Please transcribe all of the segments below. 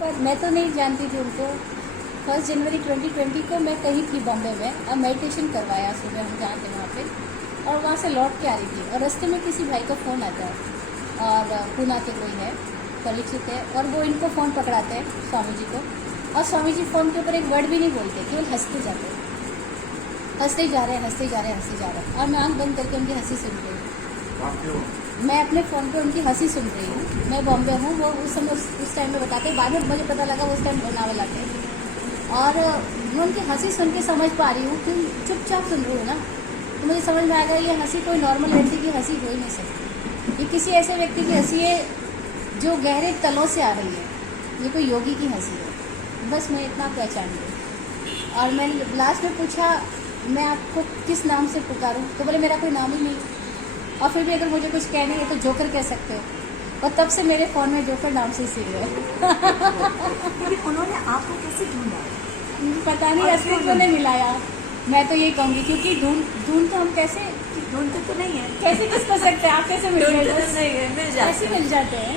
पर मैं तो नहीं जानती थी उनको। 1 जनवरी 2020 को मैं कहीं थी बॉम्बे में, और मेडिटेशन करवाया सुबह हम जहाँ थे वहाँ पे, और वहाँ से लौट के आ रही थी और रास्ते में किसी भाई का फ़ोन आता है और पूना के कोई है परिचित है, और वो इनको फ़ोन पकड़ाते हैं स्वामी जी को, और स्वामी जी फ़ोन के ऊपर एक वर्ड भी नहीं बोलते, केवल हंसते जाते हैं, हंसते जा रहे हैं, हंसते जा रहे हैं, हंसते जा रहे हैं, और मैं आँख बंद करके उनकी हंसी सुन रही हूँ। मैं अपने फ़ोन पे उनकी हंसी सुन रही हूँ। मैं बॉम्बे हूँ, वो उस समय उस टाइम में बताते, बाद में मुझे पता लगा वो उस टाइम लोनावला थे, और मैं उनकी हंसी सुन के समझ पा रही हूँ कि चुपचाप सुन रही हूँ ना, तो मुझे समझ में आ गया ये हंसी कोई नॉर्मल व्यक्ति की हंसी हो ही नहीं सकती, ये किसी ऐसे व्यक्ति की हंसी है जो गहरे तलों से आ रही है, ये कोई योगी की हंसी है। बस मैं इतना पहचान गई। और मैं लास्ट में पूछा मैं आपको किस नाम से पुकारूं, तो बोले मेरा कोई नाम ही नहीं, और फिर भी अगर मुझे कुछ कहना है तो जोकर कह सकते हो, और तब से मेरे फ़ोन में जोकर नाम से सेव है। उन्होंने आपको कैसे ढूंढा? पता नहीं, अस्तित्व ने मिलाया, मैं तो यही कहूँगी, क्योंकि ढूंढ तो हम कैसे ढूंढते तो नहीं है, कैसे किस कर सकते हैं, आप कैसे मिल ढूंढते गए? तो नहीं है, मिल जाते ऐसे हैं। मिल जाते हैं।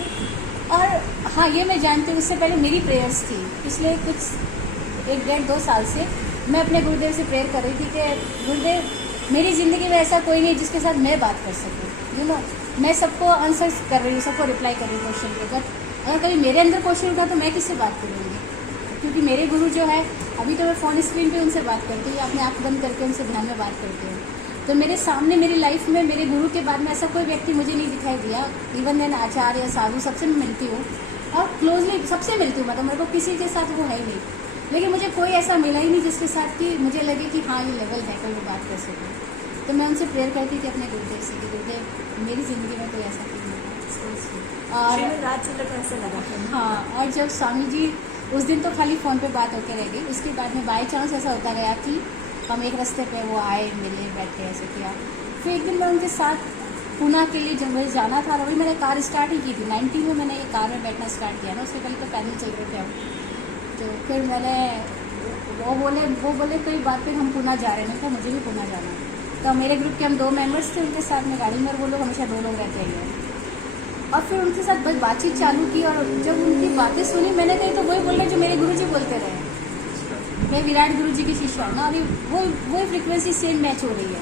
और हाँ, ये मैं जानती हूँ, उससे पहले मेरी प्रेयर्स थी, पिछले कुछ 1-1.5-2 साल से मैं अपने गुरुदेव से प्रेयर कर रही थी कि गुरुदेव मेरी ज़िंदगी में ऐसा कोई नहीं जिसके साथ मैं बात कर सकूँ, यू नो, मैं सबको आंसर कर रही हूँ, सबको रिप्लाई कर रही हूँ क्वेश्चन के, बट अगर कभी मेरे अंदर क्वेश्चन उठा तो मैं किससे बात करूँगी, क्योंकि मेरे गुरु जो है, अभी तो मैं फ़ोन स्क्रीन पे उनसे बात करती हूँ, अपने आँख बंद करके उनसे ध्यान में बात करती हूँ, तो मेरे सामने मेरी लाइफ में मेरे गुरु के बाद में ऐसा कोई व्यक्ति मुझे नहीं दिखाई दिया। इवन देन आचार्य साधु सबसे मैं मिलती हूँ और क्लोजली सबसे मिलती हूँ, मतलब मेरे को किसी के साथ वो है ही नहीं, लेकिन मुझे कोई ऐसा मिला ही नहीं जिसके साथ कि मुझे लगे कि हाँ ये लेवल है, कोई वो बात कर सके। तो मैं उनसे प्रेयर करती थी अपने गुरुदेव से कि गुरुदेव मेरी ज़िंदगी में कोई ऐसा कोई नहीं। और रात चला कैसा लगा? हाँ, और जब स्वामी जी उस दिन तो खाली फ़ोन पे बात होते रह गई, उसके बाद में बाई चांस ऐसा होता गया कि हम एक रास्ते पे वो आए, मिले, बैठे, ऐसे किया। फिर एक दिन मैं उनके साथ पूना के लिए जब मुझे जाना था, अभी मैंने कार स्टार्ट ही की थी, 90 में मैंने ये कार में बैठना स्टार्ट किया ना, उससे पहले तो पैदल चल रहे थे हम। तो फिर मैंने वो बोले कोई बात पे हम पूना जा रहे हैं, था मुझे भी पूना जाना है, तो मेरे ग्रुप के हम 2 मेंबर्स थे, उनके साथ में गाड़ी में, वो लोग हमेशा 2 लोग रहते हैं। और फिर उनके साथ बस बातचीत चालू की, और जब उनकी बातें सुनी मैंने कही तो वही बोल रहे जो मेरे गुरुजी बोलते रहे, मैं विराट गुरु जी की शिष्या हूँ ना, अभी वही फ्रिक्वेंसी सेम मैच हो रही है।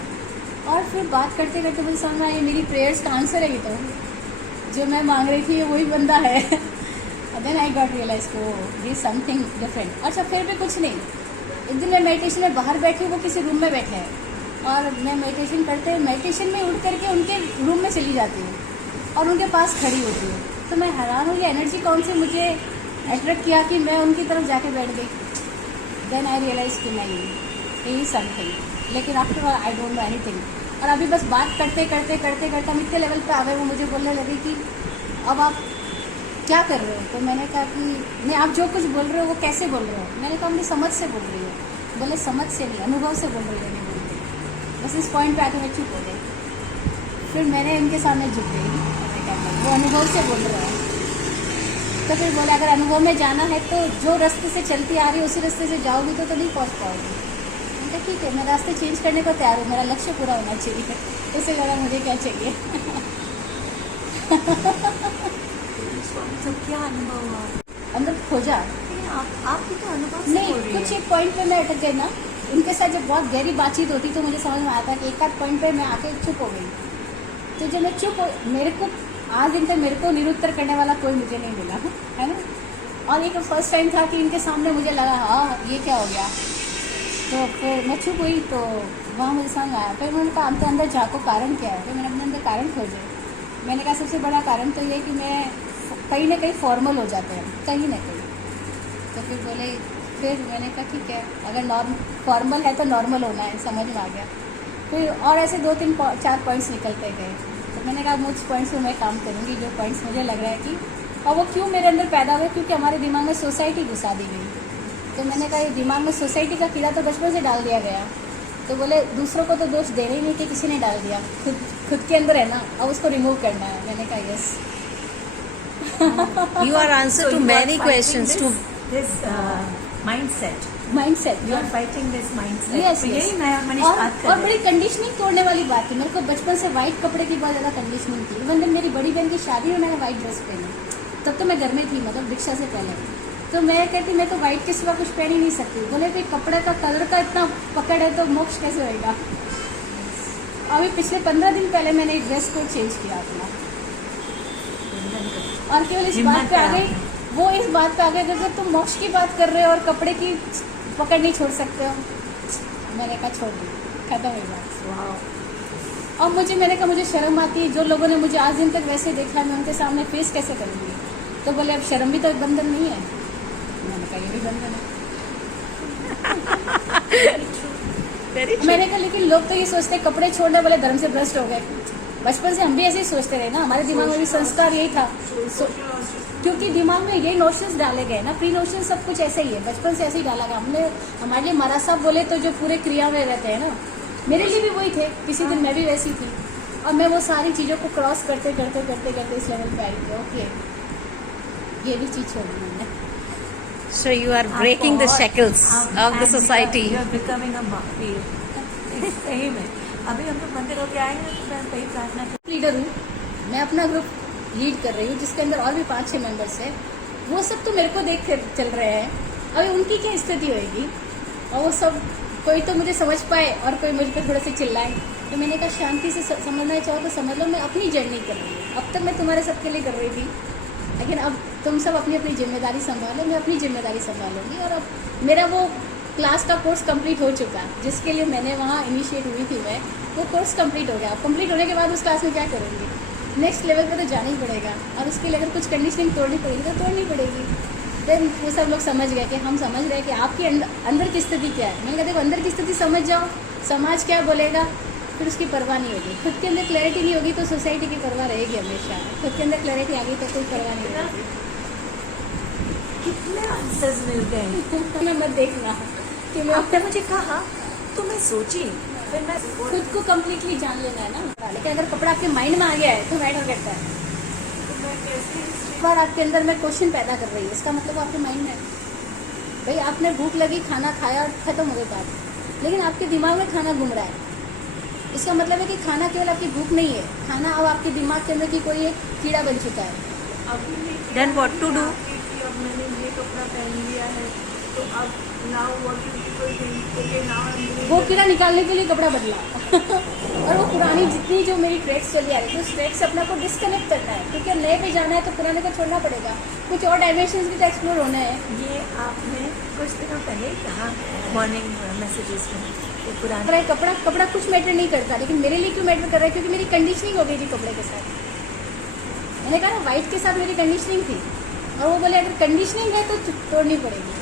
और फिर बात करते करते मुझे समझ में आया मेरी प्रेयर्स का आंसर है, ये तो जो मैं मांग रही थी ये वही बंदा है। देन आई गॉट रियलाइज को दिस समथिंग डिफरेंट। अच्छा, फिर भी कुछ नहीं, एक दिन मैं मेडिटेशन में बाहर बैठी हूँ, वो किसी रूम में बैठे हैं, और मैं मेडिटेशन में उठ करके उनके रूम में चली जाती हूँ और उनके पास खड़ी होती हूँ, तो मैं हैरान हूँ ये एनर्जी कौन सी मुझे अट्रैक्ट किया कि मैं उनकी तरफ जाके बैठ गई। देन आई रियलाइज कि नहीं ये समथिंग, लेकिन after all I don't know anything. और अभी बस बात करते करते करते करते हम इतने लेवल पे आ गए, वो मुझे बोलने लगे कि अब आप क्या कर रहे हो, तो मैंने कहा कि नहीं आप जो कुछ बोल रहे हो वो कैसे बोल रहे हो, मैंने कहा अपनी समझ से बोल रही हो। बोले समझ से नहीं, अनुभव से बोल रही हो, नहीं बोल रही। बस इस पॉइंट पे आके मैं चुप हो गई। फिर मैंने उनके सामने झुक गई, वो अनुभव से बोल रहे हैं, तो फिर बोले अगर अनुभव में जाना है तो जो रास्ते से चलती आ रही है उसी रास्ते से जाओगी तो नहीं पहुंच पाओगी। मैंने ठीक है, मैं रास्ते चेंज करने को तैयार हूँ, मेरा लक्ष्य पूरा होना चाहिए, इससे ज़्यादा मुझे क्या चाहिए। तो क्या अनुभव हुआ अंदर खोजा आपकी? तो अनुभव से नहीं, बोल रही कुछ है। एक पॉइंट पे मैं अटक गई ना, उनके साथ जब बहुत गहरी बातचीत होती तो मुझे समझ में आता कि एक आध पॉइंट पे मैं आके चुप हो गई। तो जब मैं चुप हो, मेरे को आज दिन तक मेरे को निरुत्तर करने वाला कोई मुझे नहीं मिला है ना, और एक फर्स्ट टाइम था कि इनके सामने मुझे लगा हाँ ये क्या हो गया। तो फिर मैं चुप हुई, तो वहाँ मुझे समझ आया। फिर उन्होंने कहा आपके अंदर झाँको, कारण क्या है। फिर मैंने अपने अंदर कारण खोजे। मैंने कहा सबसे बड़ा कारण तो ये है कि मैं कहीं ना कहीं फॉर्मल हो जाते हैं, कहीं ना कहीं। तो फिर बोले, फिर मैंने कहा ठीक है, अगर फॉर्मल है तो नॉर्मल होना है, समझ में आ गया। फिर और ऐसे 2-3-4 पॉइंट्स निकलते गए। तो मैंने कहा मुझ पॉइंट्स में मैं काम करूँगी, जो पॉइंट्स मुझे लग रहा है कि, और वो क्यों मेरे अंदर पैदा हुए, क्योंकि हमारे दिमाग में सोसाइटी घुसा दी गई। तो मैंने कहा ये दिमाग में सोसाइटी का कीड़ा तो बचपन से डाल दिया गया। तो बोले दूसरों को तो दोष देना ही नहीं कि किसी ने डाल दिया, खुद के अंदर है ना, अब उसको रिमूव करना है। मैंने कहा yes. You are answer to many questions. To this mindset. Mindset You are fighting this mindset. Yes, तो यही मैं और मनीष बात कर और रहे बड़ी हैं। कंडीशनिंग तोड़ने वाली बात थी। मेरे को बचपन से वाइट कपड़े की बहुत ज़्यादा कंडीशनिंग थी। इवन जब मेरी बड़ी बहन की शादी में मैंने वाइट ड्रेस पहनी, तब तो मैं घर में थी, मतलब दीक्षा से पहले। तो मैं कहती मैं तो वाइट के सिवा कुछ पहन ही नहीं सकती। बोले कि कपड़े का कलर का इतना पकड़ है तो मोक्ष कैसे होएगा। अभी पिछले 15 दिन पहले मैंने ड्रेस कोड चेंज किया अपना, और केवल इस बात पे आ गई, वो इस बात पे आ गई अगर तुम मोक्ष की बात कर रहे हो और कपड़े की पकड़ नहीं छोड़ सकते हो। मैंने कहा छोड़ दी, खत्म हुई बात। और मैंने कहा मुझे शर्म आती है, जो लोगों ने मुझे आज दिन तक वैसे देखा मैं उनके सामने फेस कैसे करूँगी। तो बोले अब शर्म भी तो एक बंधन नहीं है। मैंने कहा ये भी बंधन है। मैंने कहा लेकिन लोग तो ये सोचते हैं कपड़े छोड़ने वाले धर्म से भ्रष्ट हो गए। बचपन से हम भी ऐसे ही सोचते रहे ना, हमारे दिमाग में भी संस्कार यही था। क्योंकि दिमाग में यही नोशंस डाले गए ना, प्री नोशन सब कुछ ऐसे ही है, बचपन से ऐसे ही डाला गया। हमने हमारे लिए महाराज साहब बोले तो जो पूरे क्रिया में रहते हैं ना, मेरे लिए भी वही थे। किसी दिन मैं भी वैसी थी, और मैं वो सारी चीज़ों को क्रॉस करते करते करते करते इस लेवल पे आई थी। ओके, ये भी चीज़ छोड़ दी मैंने। So you are breaking the shackles of the society. You are becoming a martyr. सही में अभी हम लोग मंदिर होके आएंगे तो मैं वही प्रार्थना लीडर हूँ, मैं अपना ग्रुप लीड कर रही हूँ जिसके अंदर और भी 5-6 मेंबर्स हैं। वो सब तो मेरे को देख कर चल रहे हैं, अभी उनकी क्या स्थिति होगी। और वो सब कोई तो मुझे समझ पाए और कोई मुझ पर थोड़ा सा चिल्लाए। तो मैंने कहा शांति से समझना चाहो तो समझ लो, मैं अपनी जर्नी कर रही हूँ। अब तक मैं तुम्हारे सबके लिए कर रही थी, लेकिन अब तुम सब अपनी अपनी जिम्मेदारी संभालो, मैं अपनी जिम्मेदारी संभालूंगी। और अब मेरा वो क्लास का कोर्स कंप्लीट हो चुका है जिसके लिए मैंने वहाँ इनिशिएट हुई थी मैं, वो कोर्स कंप्लीट हो गया। अब कंप्लीट होने के बाद उस क्लास में क्या करूँगी, नेक्स्ट लेवल पे तो जाना ही पड़ेगा, और उसके लिए अगर कुछ कंडीशनिंग तोड़नी पड़ेगी तो तोड़नी पड़ेगी। देन वो सब लोग समझ गए कि हम समझ रहे हैं कि आपकी अंदर की स्थिति क्या है। मैंने कहा देखो अंदर की स्थिति समझ जाओ, समाज क्या बोलेगा फिर उसकी परवाह नहीं होगी। खुद के अंदर क्लैरिटी नहीं होगी तो सोसाइटी की परवाह रहेगी हमेशा। खुद के अंदर क्लैरिटी आ गई तो कोई परवाह नहीं होगी। कितने आंसर्स मिल गए। मैं मत देखना कि मैं आपने मुझे कहा तो मैं सोची, फिर मैं खुद को कम्प्लीटली जान लेना है ना। लेकिन अगर कपड़ा आपके माइंड में आ गया है तो मैटर करता है। एक बार आपके अंदर में क्वेश्चन पैदा कर रही है, इसका मतलब आपके माइंड में भाई आपने भूख लगी, खाना खाया और खत्म हो गई बात, लेकिन आपके दिमाग में खाना घूम रहा है। इसका मतलब है कि खाना केवल आपकी भूख नहीं है, खाना अब आपके दिमाग के अंदर की कोई एक कीड़ा बन चुका है। Then what to do? अब मैंने ये कपड़ा पहन लिया है तो अब now what do people think, okay now I am वो कीड़ा निकालने के लिए कपड़ा बदला और वो पुरानी जितनी जो मेरी ट्रैक्स चली आ रही थी उस ट्रैक से अपने को डिस्कनेक्ट करना है, क्योंकि नए पे जाना है तो पुराने को छोड़ना पड़ेगा। कुछ और डायमेंशंस भी तो एक्सप्लोर होना है। ये आपने कुछ दिनों पहले ही कहा मॉर्निंग मैसेजेस में कि पुराना हमारा कपड़ा कुछ मैटर नहीं करता, लेकिन मेरे लिए क्यों मैटर कर रहा है, क्योंकि मेरी कंडीशनिंग हो गई थी कपड़े के साथ। मैंने कहा ना वाइट के साथ मेरी कंडीशनिंग थी, और वो बोले अगर कंडीशनिंग है तो तोड़नी पड़ेगी।